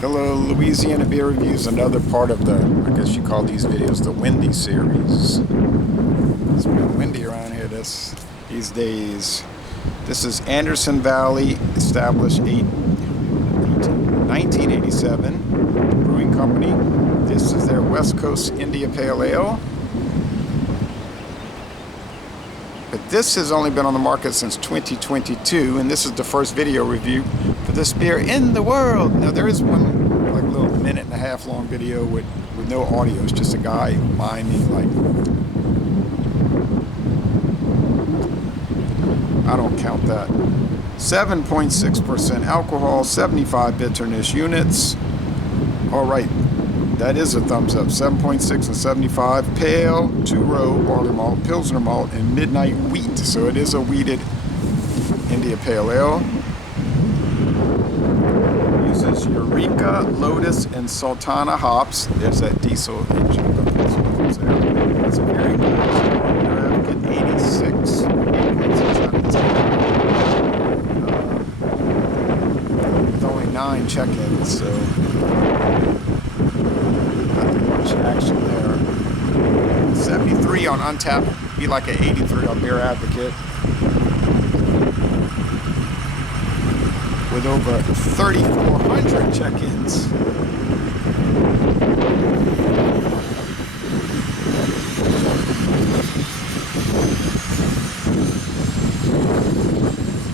Hello, Louisiana Beer Reviews, another part of the, I guess you call these videos the windy series. It's been windy around here these days. This is Anderson Valley, established 1987, brewing company. This is their West Coast India Pale Ale. But this has only been on the market since 2022, and this is the first video review for this beer in the world. Now there is one like little minute-and-a-half long video with no audio. It's just a guy miming like, I don't count that. 7.6% alcohol, 75 bitterness units. All right. That is a thumbs up. 7.6 and 75. Pale, 2-row, barley malt, Pilsner malt, and midnight wheat. So it is a wheated India Pale Ale. Uses Eureka, Lotus, and Sultana hops. There's that diesel engine. That's a very good. 86. 8.6 out of 10. With only 9 check-ins, so action there. 73 on Untappd, be like an 83 on Beer Advocate. With over 3,400 check-ins.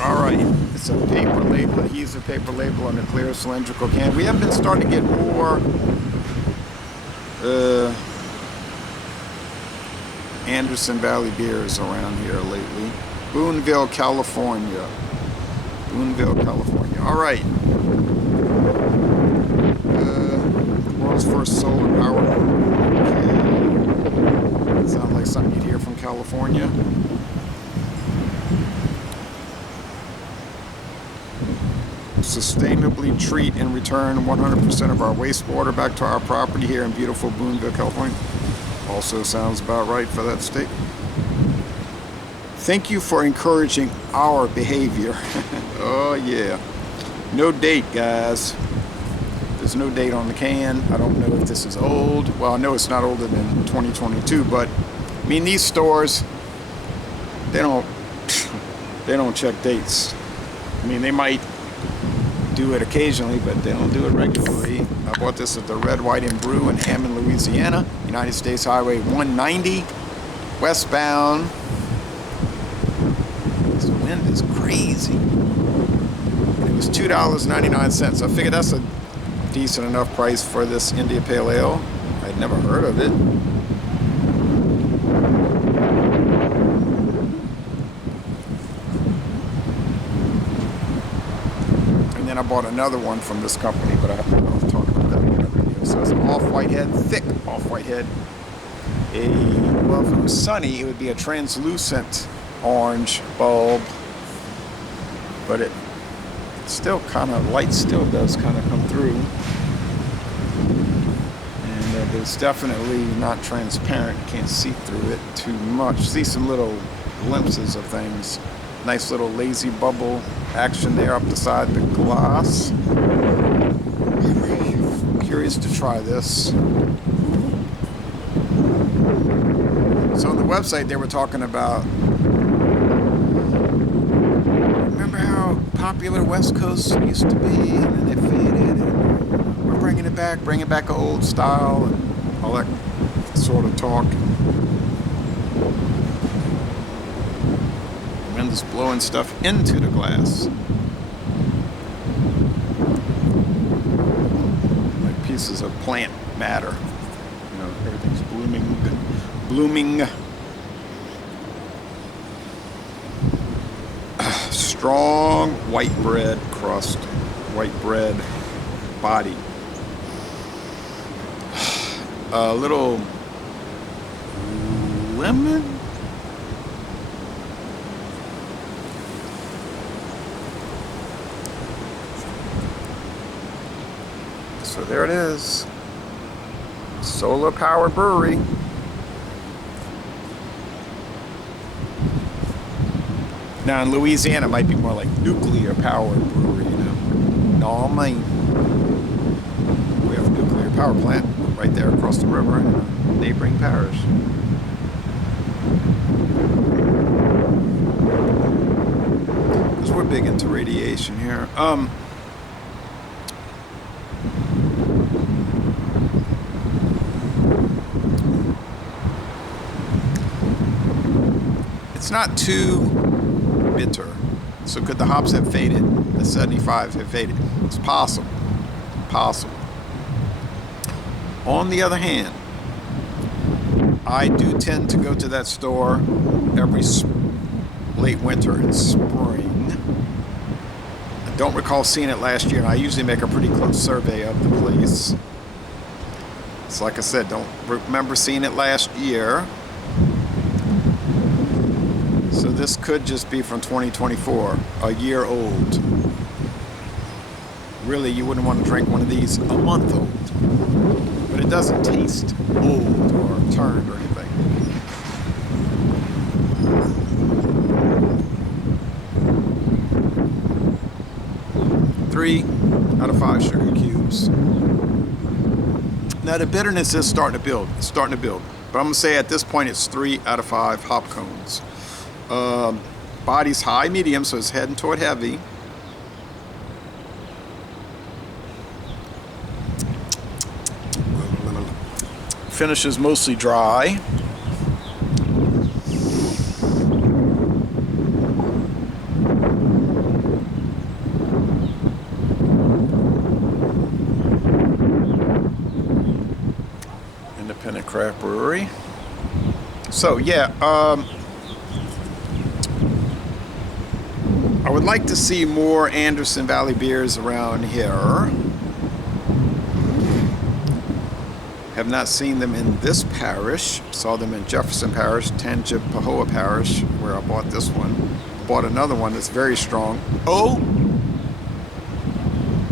Alright, it's a paper label, adhesive paper label on a clear cylindrical can. We have been starting to get more Anderson Valley beers around here lately. Boonville, California. Boonville, California. All right. World's first solar power. Okay. Sounds like something you'd hear from California. Sustainably treat and return 100% of our wastewater back to our property here in beautiful Boonville, California. Also sounds about right for that state. Thank you for encouraging our behavior. Oh yeah. No date, guys. There's no date on the can. I don't know if this is old. Well, I know it's not older than 2022, but I mean these stores, they don't check dates. I mean they might do it occasionally, but they don't do it regularly. I bought this at the Red, White, and Brew in Hammond, Louisiana, United States Highway 190, westbound. This wind is crazy. It was $2.99. I figured that's a decent enough price for this India Pale Ale. I'd never heard of it. I bought another one from this company, but I'll talk about that in another video. So it's an off-white head, thick off-white head. Well, if it was sunny, it would be a translucent orange bulb, but it still kind of, light still does kind of come through. And it's definitely not transparent. You can't see through it too much. See some little glimpses of things. Nice little lazy bubble action there up the side of the glass. I'm curious to try this. So on the website they were talking about, remember how popular West Coast used to be, and then it faded, and we're bringing back an old style, and all that sort of talk. Wind is blowing stuff into the glass. Like pieces of plant matter. You know, everything's blooming. Strong white bread crust, white bread body. A little lemon. So there it is. Solar Power Brewery. Now in Louisiana, it might be more like nuclear power brewery, you know. No, I mean, power plant right there across the river in a neighboring parish. Because we're big into radiation here. It's not too bitter. So could the hops have faded? The 75 have faded? It's possible. Possible. On the other hand, I do tend to go to that store every late winter and spring. I don't recall seeing it last year, and I usually make a pretty close survey of the place. So like I said, don't remember seeing it last year. So this could just be from 2024, a year old. Really, you wouldn't want to drink one of these a month old. But it doesn't taste old or turned or anything. Three out of 5 sugar cubes. Now the bitterness is starting to build. It's starting to build. But I'm going to say at this point it's 3 out of 5 hop cones. Body's high medium, so it's heading toward heavy. Finish is mostly dry. Independent craft brewery. So yeah, I would like to see more Anderson Valley beers around here. Have not seen them in this parish. Saw them in Jefferson Parish, Tangipahoa Parish, where I bought this one. Bought another one that's very strong. Oh!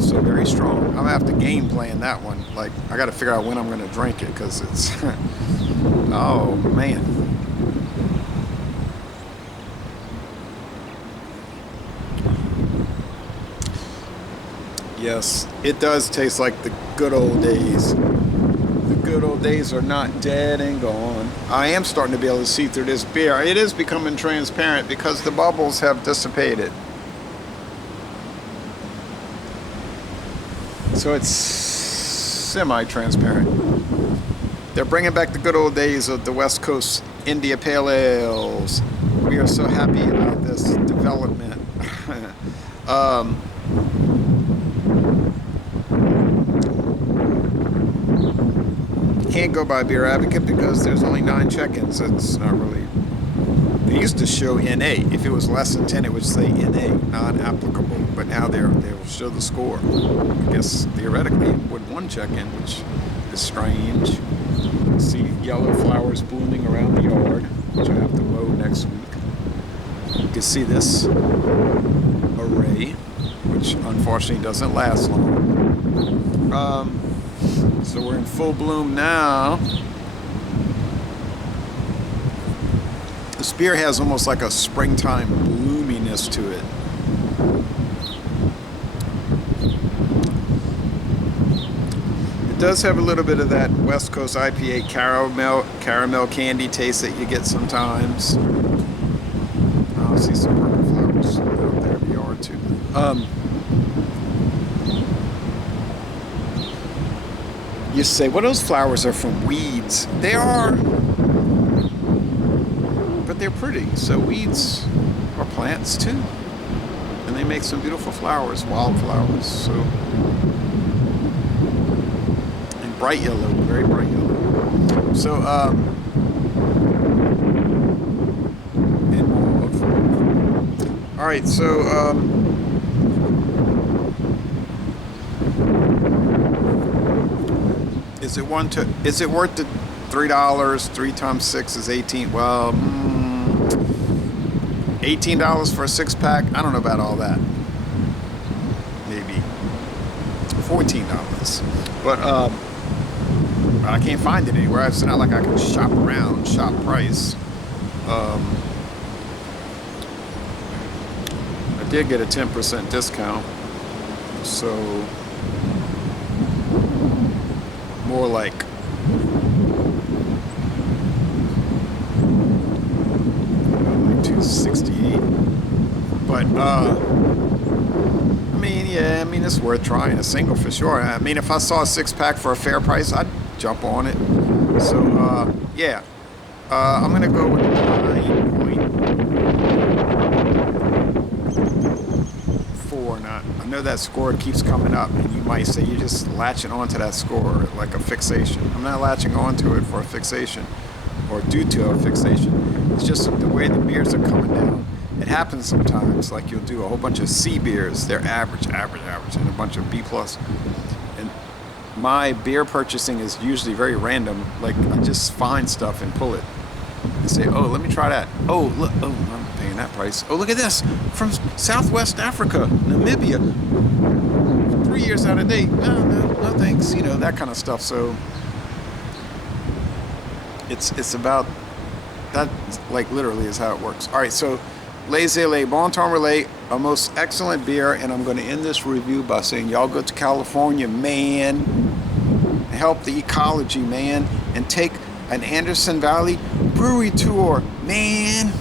So very strong. I'm gonna have to game plan that one. Like, I gotta figure out when I'm gonna drink it, because it's... oh, man. Yes, it does taste like the good old days. The good old days are not dead and gone. I am starting to be able to see through this beer. It is becoming transparent because the bubbles have dissipated. So it's semi-transparent. They're bringing back the good old days of the West Coast India Pale Ales. We are so happy about this development. Can't go by Beer Advocate because there's only 9 check-ins. It's not really... They used to show NA. If it was less than 10, it would say NA, non-applicable. But now they will show the score. I guess theoretically with 1 check-in, which is strange. See yellow flowers blooming around the yard, which I have to mow next week. You can see this array, which unfortunately doesn't last long. So we're in full bloom now. This beer has almost like a springtime bloominess to it. It does have a little bit of that West Coast IPA caramel candy taste that you get sometimes. Oh, I see some purple flowers out there in the yard too. You say, well, those flowers are from weeds. They are, but they're pretty. So weeds are plants too, and they make some beautiful flowers, wildflowers. So, and bright yellow, very bright yellow. So, and mauve. All right, so. Is it worth the $3? 3 times 6 is 18. Well, $18 for a 6-pack. I don't know about all that. Maybe $14. But I can't find it anywhere. It's not like I can shop around, shop price. I did get a 10% discount. So more like 268. But I mean, yeah, I mean, it's worth trying a single for sure. I mean, if I saw a 6-pack for a fair price, I'd jump on it. So yeah, I'm gonna go with 9.4. Not, I know that score keeps coming up, and you might say you're just latching onto that score like a fixation. I'm not latching onto it for a fixation or due to a fixation. It's just the way the beers are coming down. It happens sometimes, like you'll do a whole bunch of C beers, they're average, and a bunch of B plus. And my beer purchasing is usually very random. Like I just find stuff and pull it and say, oh, let me try that. Oh, look, oh, I'm paying that price. Oh, look at this from Southwest Africa, Namibia. 3 years out of date. No, thanks. You know, that kind of stuff. So it's about that. Like literally is how it works. All right, so. Les Bon Temps Relais, a most excellent beer, and I'm going to end this review by saying y'all go to California, man, help the ecology, man, and take an Anderson Valley brewery tour, man.